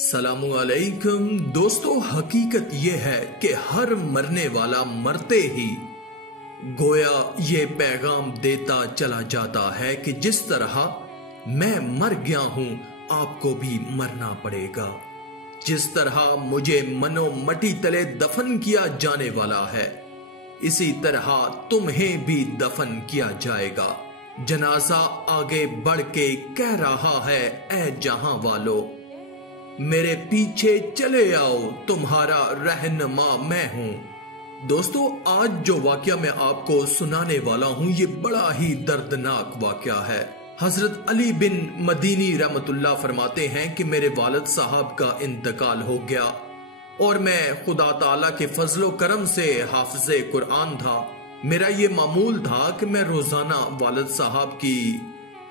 सलामुअलैकुम दोस्तों, हकीकत यह है कि हर मरने वाला मरते ही गोया ये पैगाम देता चला जाता है कि जिस तरह मैं मर गया हूं आपको भी मरना पड़ेगा। जिस तरह मुझे मनो मटी तले दफन किया जाने वाला है इसी तरह तुम्हें भी दफन किया जाएगा। जनाजा आगे बढ़ के कह रहा है, ऐ जहां वालों मेरे पीछे चले आओ, तुम्हारा रहनुमा मैं हूं। दोस्तों, आज जो वाकया मैं आपको सुनाने वाला हूं ये बड़ा ही दर्दनाक वाकया है। हजरत अली बिन मदीनी रहमतुल्लाह फरमाते हैं कि मेरे वालिद साहब का इंतकाल हो गया और मैं खुदा ताला के फजलो करम से हाफिज़े कुरान था। मेरा ये मामूल था कि मैं रोजाना वालिद साहब की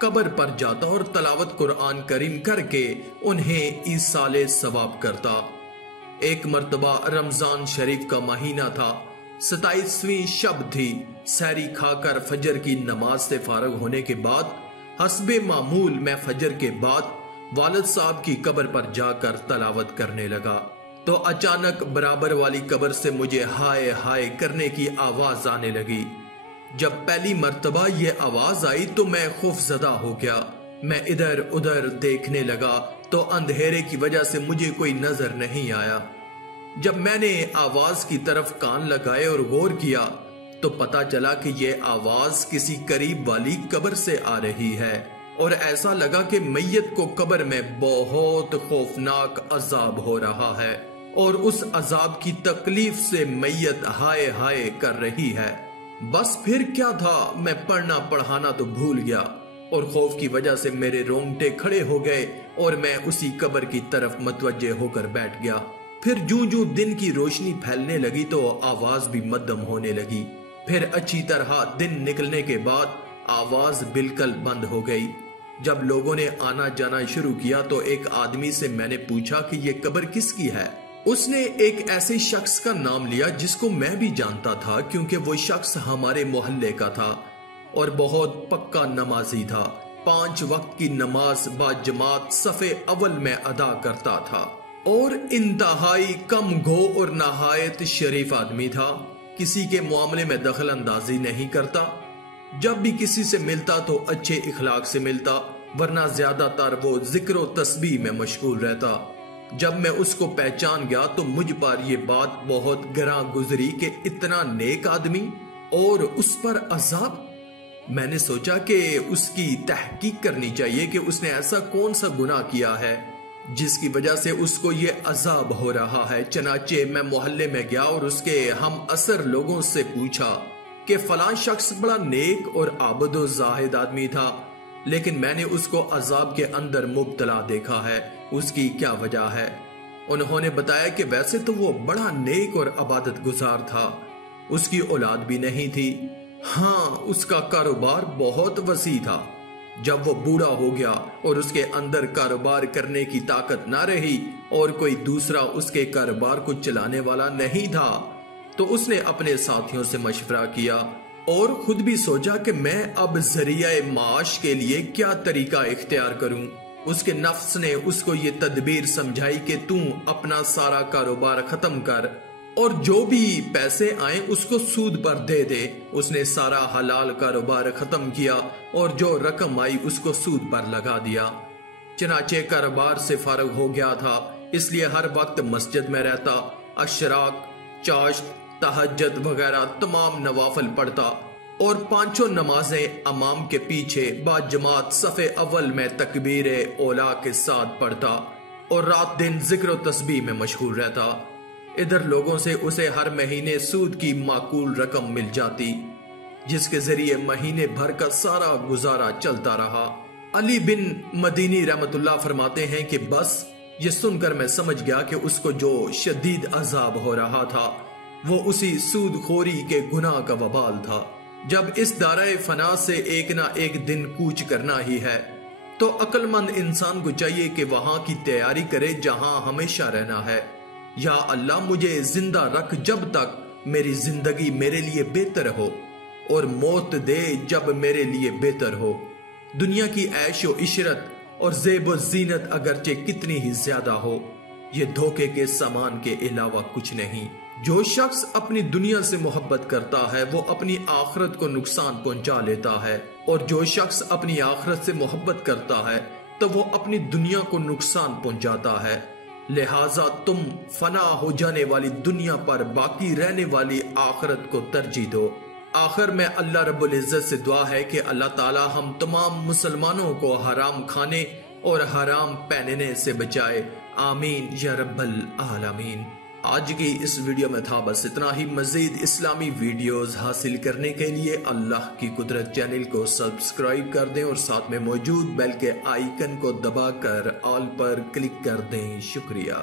कब्र पर जाता और तलावत कुरान करीम करके उन्हें ईसाले सवाब करता। एक मर्तबा रमजान शरीफ का महीना था, 27वीं शब थी। सहरी खाकर फजर की नमाज से फारग होने के बाद हस्बे मामूल मैं फजर के बाद वालिद साहब की कब्र पर जाकर तलावत करने लगा तो अचानक बराबर वाली कब्र से मुझे हाय हाय करने की आवाज आने लगी। जब पहली मर्तबा ये आवाज आई तो मैं खौफजदा हो गया। मैं इधर उधर देखने लगा तो अंधेरे की वजह से मुझे कोई नजर नहीं आया। जब मैंने आवाज की तरफ कान लगाए और गौर किया तो पता चला कि यह आवाज किसी करीब वाली कब्र से आ रही है और ऐसा लगा कि मैयत को कब्र में बहुत खौफनाक अजाब हो रहा है और उस अजाब की तकलीफ से मैयत हाय हाय कर रही है। बस फिर क्या था, मैं पढ़ना पढ़ाना तो भूल गया और खौफ की वजह से मेरे रोंगटे खड़े हो गए और मैं उसी कब्र की तरफ मुतवज्जे होकर बैठ गया। फिर जूं जूं दिन की रोशनी फैलने लगी तो आवाज भी मध्यम होने लगी। फिर अच्छी तरह दिन निकलने के बाद आवाज बिल्कुल बंद हो गई। जब लोगों ने आना जाना शुरू किया तो एक आदमी से मैंने पूछा कि यह कब्र किसकी है। उसने एक ऐसे शख्स का नाम लिया जिसको मैं भी जानता था क्योंकि वो शख्स हमारे मोहल्ले का था और बहुत पक्का नमाजी था। 5 वक्त की नमाज बाजमात सफे अव्वल में अदा करता था और इंतहाई कम गो और नहायत शरीफ आदमी था। किसी के मामले में दखल अंदाजी नहीं करता। जब भी किसी से मिलता तो अच्छे इखलाक से मिलता, वरना ज्यादातर वो जिक्र तस्बीह में मशगूल रहता। जब मैं उसको पहचान गया तो मुझ पर यह बात बहुत गरा गुजरी कि इतना नेक आदमी और उस पर अजाब। मैंने सोचा कि उसकी तहकीक करनी चाहिए कि उसने ऐसा कौन सा गुनाह किया है जिसकी वजह से उसको ये अजाब हो रहा है। चनाचे मैं मोहल्ले में गया और उसके हम असर लोगों से पूछा कि फलां शख्स बड़ा नेक और आबदो जाहिद आदमी था लेकिन मैंने उसको अजाब के अंदर मुब्तला देखा है, उसकी क्या वजह है। उन्होंने बताया कि वैसे तो वो बड़ा नेक और इबादत गुजार था, उसकी औलाद भी नहीं थी। हाँ, उसका कारोबार बहुत वसी था। जब वो बूढ़ा हो गया और उसके अंदर कारोबार करने की ताकत ना रही और कोई दूसरा उसके कारोबार को चलाने वाला नहीं था तो उसने अपने साथियों से मशवरा किया और खुद भी सोचा कि मैं अब जरिया माश के लिए क्या तरीका इख्तियार करूं। उसके नफ्स ने उसको ये तदबीर समझाई कि तू अपना सारा कारोबार खत्म कर और जो भी पैसे आए उसको सूद पर दे दे। उसने सारा हलाल कारोबार खत्म किया और जो रकम आई उसको सूद पर लगा दिया। चनाचे कारोबार से फारग हो गया था इसलिए हर वक्त मस्जिद में रहता, अशराक, चाश्त, तहज्जुद वगैरह तमाम नवाफिल पढ़ता और 5 नमाजें अमाम के पीछे बाजमात सफे अव्वल में तकबीर ओला के साथ पढ़ता और रात दिन जिक्र तस्बीह में मशगूल रहता। इधर लोगों से उसे हर महीने सूद की माकूल रकम मिल जाती जिसके जरिए महीने भर का सारा गुजारा चलता रहा। अली बिन मदीनी रहमतुल्लाह फरमाते हैं कि बस ये सुनकर मैं समझ गया कि उसको जो शदीद अजाब हो रहा था वो उसी सूदखोरी के गुनाह का वबाल था। जब इस दायरे फना से एक ना एक दिन कूच करना ही है तो अक्लमंद इंसान को चाहिए कि वहां की तैयारी करे जहां हमेशा रहना है। या अल्लाह मुझे जिंदा रख जब तक मेरी जिंदगी मेरे लिए बेहतर हो और मौत दे जब मेरे लिए बेहतर हो। दुनिया की ऐश व इशरत और ज़ेब व ज़ीनत अगरचे कितनी ही ज्यादा हो ये धोखे के सामान के अलावा कुछ नहीं। जो शख्स अपनी दुनिया से मोहब्बत करता है वो अपनी आखिरत को नुकसान पहुंचा लेता है, और जो शख्स अपनी आखिरत से मोहब्बत करता है तो वो अपनी दुनिया को नुकसान पहुंचाता है। लिहाजा तुम फना हो जाने वाली दुनिया पर बाकी रहने वाली आखिरत को तरजीह दो। आखिर में अल्लाह रब्बुल इज्जत से दुआ है कि अल्लाह ताला हम तमाम मुसलमानों को हराम खाने और हराम पहनने से बचाए। आमीन या रब्बल आलमीन। आज की इस वीडियो में था बस इतना ही। मजीद इस्लामी वीडियोस हासिल करने के लिए अल्लाह की कुदरत चैनल को सब्सक्राइब कर दें और साथ में मौजूद बेल के आइकन को दबाकर ऑल पर क्लिक कर दें। शुक्रिया।